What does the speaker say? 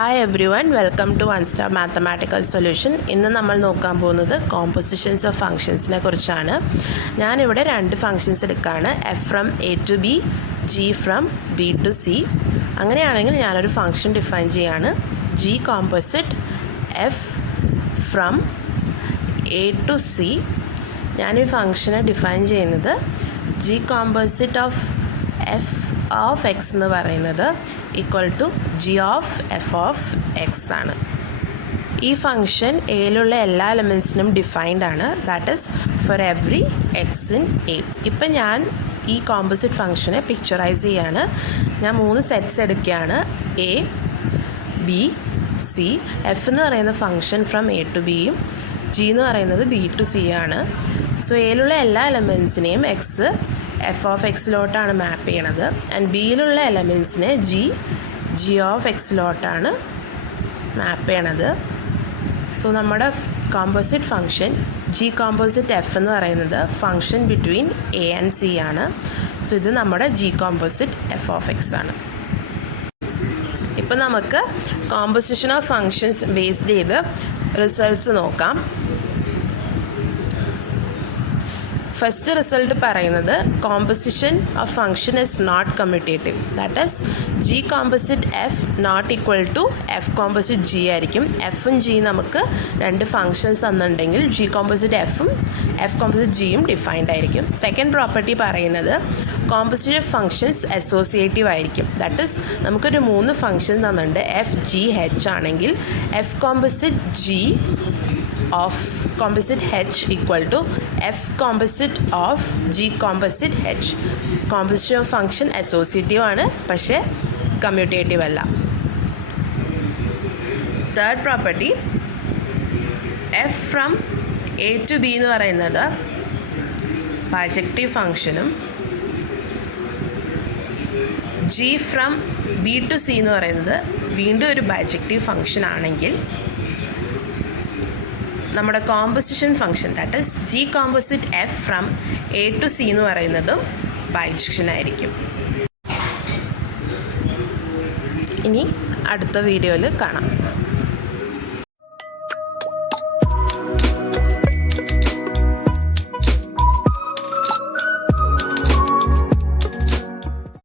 Hi everyone, welcome to One Star Mathematical Solution. ഇന്ന് നമ്മൾ നോക്കാൻ പോകുന്നത് കോമ്പോസിഷൻസ് ഓഫ് ഫങ്ഷൻസിനെ കുറിച്ചാണ്. ഞാനിവിടെ രണ്ട് ഫങ്ഷൻസ് എടുക്കുകയാണ്, F from A to B, G from B to C. അങ്ങനെയാണെങ്കിൽ ഞാനൊരു ഫങ്ഷൻ ഡിഫൈൻ ചെയ്യാണ്, G composite F from A to C. ഞാനീ ഫങ്ഷനെ ഡിഫൈൻ ചെയ്യുന്നത് G composite of F of X എന്ന് പറയുന്നത് equal to G of F of X ആണ്. ഈ ഫങ്ഷൻ എയിലുള്ള എല്ലാ എലമെൻസിനും ഡിഫൈൻഡ് ആണ്, that is for every X in A. ഇപ്പം ഞാൻ ഈ കോമ്പോസിറ്റ് ഫങ്ഷനെ പിക്ചറൈസ് ചെയ്യാണ്. ഞാൻ 3 സെറ്റ്സ് എടുക്കുകയാണ്, എ, ബി, സി. എഫ് എന്ന് പറയുന്ന ഫങ്ഷൻ ഫ്രം എ ടു ബിയും ജി എന്ന് പറയുന്നത് ബി ടു സി ആണ്. സോ എയിലുള്ള എല്ലാ എലമെൻസിനെയും എക്സ് എഫ് ഓഫ് എക്സിലോട്ടാണ് മാപ്പ് ചെയ്യണത്, ആൻഡ് ബിയിലുള്ള എലമെൻസിനെ ജി ഓഫ് എക്സിലോട്ടാണ് മാപ്പ് ചെയ്യണത്. സോ നമ്മുടെ composite function G composite F എന്ന് പറയുന്നത് function between A and C ആണ്. സോ ഇത് നമ്മുടെ G composite F of X ആണ്. ഇപ്പം നമുക്ക് കോമ്പോസിഷൻ ഓഫ് ഫങ്ഷൻസ് ബേസ്ഡ് ചെയ്ത് റിസൾട്ട്സ് നോക്കാം. ഫസ്റ്റ് റിസൾട്ട് പറയുന്നത് composition of function is not commutative, that is G composite F not equal to F composite G ആയിരിക്കും. എഫും ജി നമുക്ക് രണ്ട് ഫങ്ഷൻസ് തന്നിട്ടുണ്ടെങ്കിൽ ജി കോമ്പോസിറ്റ് എഫും എഫ് കോമ്പോസിറ്റ് ജിയും ഡിഫൈൻഡ് ആയിരിക്കും. സെക്കൻഡ് പ്രോപ്പർട്ടി പറയുന്നത് കോമ്പോസിഷൻ ഓഫ് ഫങ്ഷൻസ് അസോസിയേറ്റീവ് ആയിരിക്കും, ദാറ്റ് ഈസ് നമുക്കൊരു 3 ഫങ്ഷൻ തന്നിട്ടുണ്ട്, എഫ് ജി എച്ച് ആണെങ്കിൽ F composite G of composite H equal to F composite of G composite H. Composition of function associative ആണ്, പക്ഷേ commutative അല്ല. Third property, F from A to B എന്ന് പറയുന്നത് bijective ഫങ്ഷനും G from B to C എന്ന് പറയുന്നത് വീണ്ടും ഒരു ബൈജക്റ്റീവ് ഫങ്ഷൻ ആണെങ്കിൽ നമ്മുടെ composition function that is G composite F from A to C എന്ന് പറയുന്നതും ബൈജക്ഷൻ ആയിരിക്കും. ഇനി അടുത്ത വീഡിയോയിൽ കാണാം.